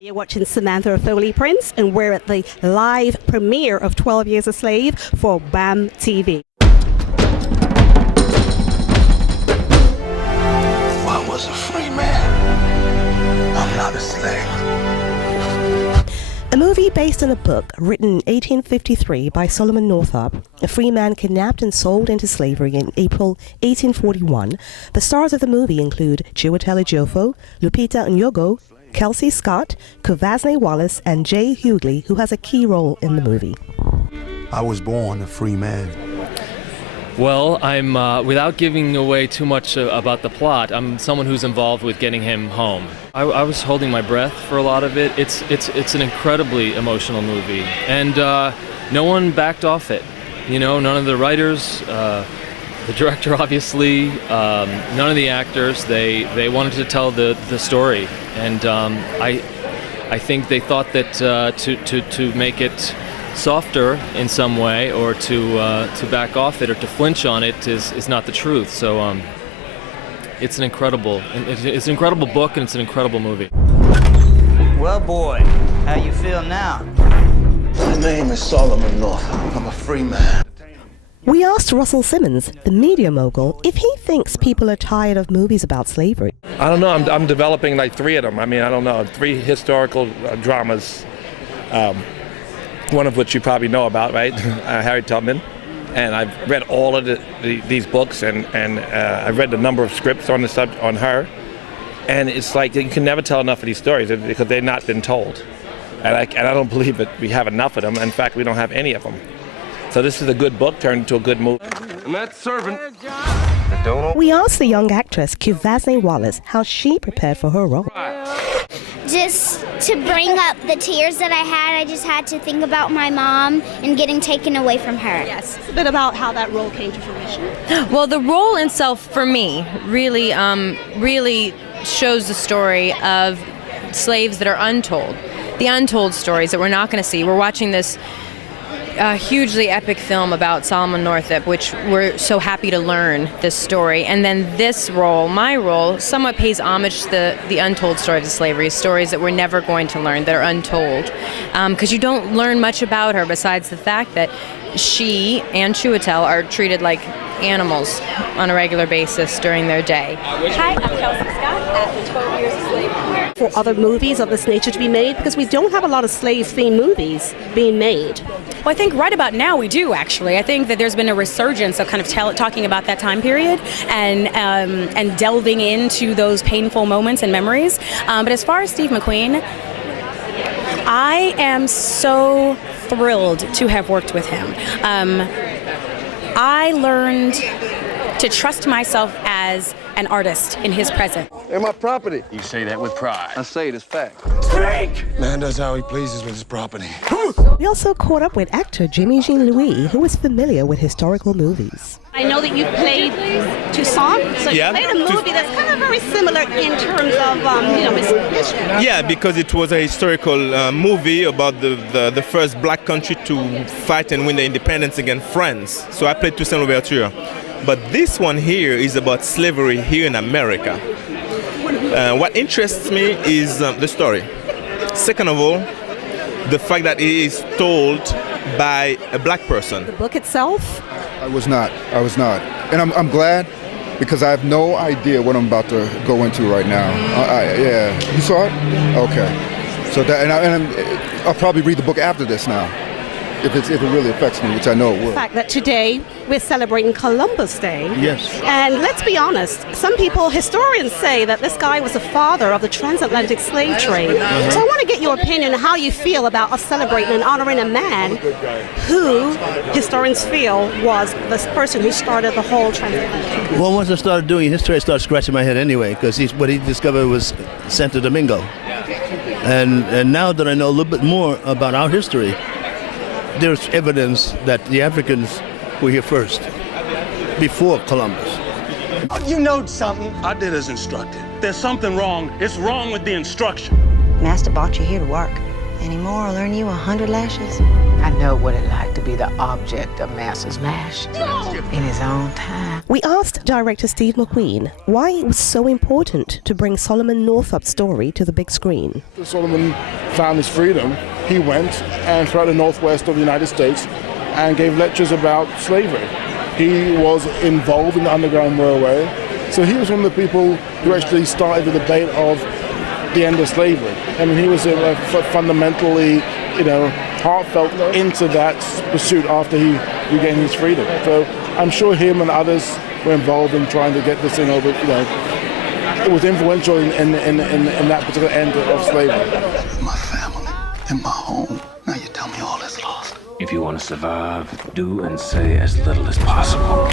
You're watching Samantha Foley Prince, and we're at the live premiere of 12 Years a Slave for BAM TV. I was a free man. I'm not a slave. A movie based on a book written in 1853 by Solomon Northup, a free man kidnapped and sold into slavery in April 1841. The stars of the movie include Chiwetel Ejiofor, Lupita Nyong'o, Kelsey Scott, Kuvasne Wallace, and Jay Hughley, who has a key role in the movie. I was born a free man. Well, I'm, without giving away too much about the plot, I'm someone who's involved with getting him home. I was holding my breath for a lot of it. It's an incredibly emotional movie, and no one backed off it. You know, none of the writers, the director obviously, none of the actors. They wanted to tell the story, and I think they thought that to make it softer in some way, or to back off it, or to flinch on it is not the truth. So it's an incredible book, and it's an incredible movie. Well, boy, how you feel now? My name is Solomon Northup. I'm a free man. We asked Russell Simmons, the media mogul, if he thinks people are tired of movies about slavery. I don't know. I'm developing like 3 of them. I mean, I don't know, 3 historical dramas. One of which you probably know about, right? Harriet Tubman. And I've read all of these books, and I've read a number of scripts on on her. And it's like you can never tell enough of these stories because they've not been told. And I don't believe that we have enough of them. In fact, we don't have any of them. So this is a good book turned into a good movie. And that servant. We asked the young actress Kuvasne Wallace how she prepared for her role. Just to bring up the tears that I just had to think about my mom and getting taken away from her. Yes, a bit about how that role came to fruition. Well, the role itself, for me, really shows the story of slaves that are untold. The untold stories that we're not going to see. We're watching this hugely epic film about Solomon Northup, which we're so happy to learn this story. And then this role, my role, somewhat pays homage to the untold stories of slavery, stories that we're never going to learn, that are untold. Because you don't learn much about her besides the fact that she and Chiwetel are treated like animals on a regular basis during their day. Hi, I'm Kelsey Scott at the 12 Years a Slave premiere. For other movies of this nature to be made, because we don't have a lot of slave-themed movies being made. Well, I think right about now we do, actually. I think that there's been a resurgence of kind of talking about that time period and delving into those painful moments and memories. But as far as Steve McQueen, I am so thrilled to have worked with him. I learned to trust myself as an artist in his presence. They're my property. You say that with pride. I say it as fact. Man does how he pleases with his property. We also caught up with actor Jimmy Jean-Louis, who is familiar with historical movies. I know that you played Toussaint, so you played a movie that's kind of very similar in terms of its history. Yeah, because it was a historical movie about the first black country to fight and win the independence against France. So I played Toussaint Louverture. But this one here is about slavery here in America. What interests me is the story. Second of all, the fact that it is told by a black person. The book itself? I was not. And I'm glad, because I have no idea what I'm about to go into right now. Yeah. You saw it? Okay. So that, I'll probably read the book after this now, if it really affects me, which I know it will. The fact that today we're celebrating Columbus Day. Yes. And let's be honest, some historians say that this guy was the father of the transatlantic slave trade. So I want to get your opinion on how you feel about us celebrating and honoring a man who historians feel was the person who started the whole transatlantic. Well, once I started doing history, I started scratching my head anyway, because what he discovered was Santo Domingo. And now that I know a little bit more about our history, there's evidence that the Africans were here first, before Columbus. You know something? I did as instructed. There's something wrong. It's wrong with the instruction. Master brought you here to work. Anymore, I'll earn you 100 lashes. I know what it's like to be the object of massive lash in his own time. We asked director Steve McQueen why it was so important to bring Solomon Northup's story to the big screen. After Solomon found his freedom, he went and throughout the northwest of the United States and gave lectures about slavery. He was involved in the Underground Railway, so he was one of the people who actually started the debate of the end of slavery. I mean, he was fundamentally, heartfelt into that pursuit after he regained his freedom. So I'm sure him and others were involved in trying to get this thing over. It was influential in that particular end of slavery. My family and my home. Now you tell me all is lost. If you want to survive, do and say as little as possible.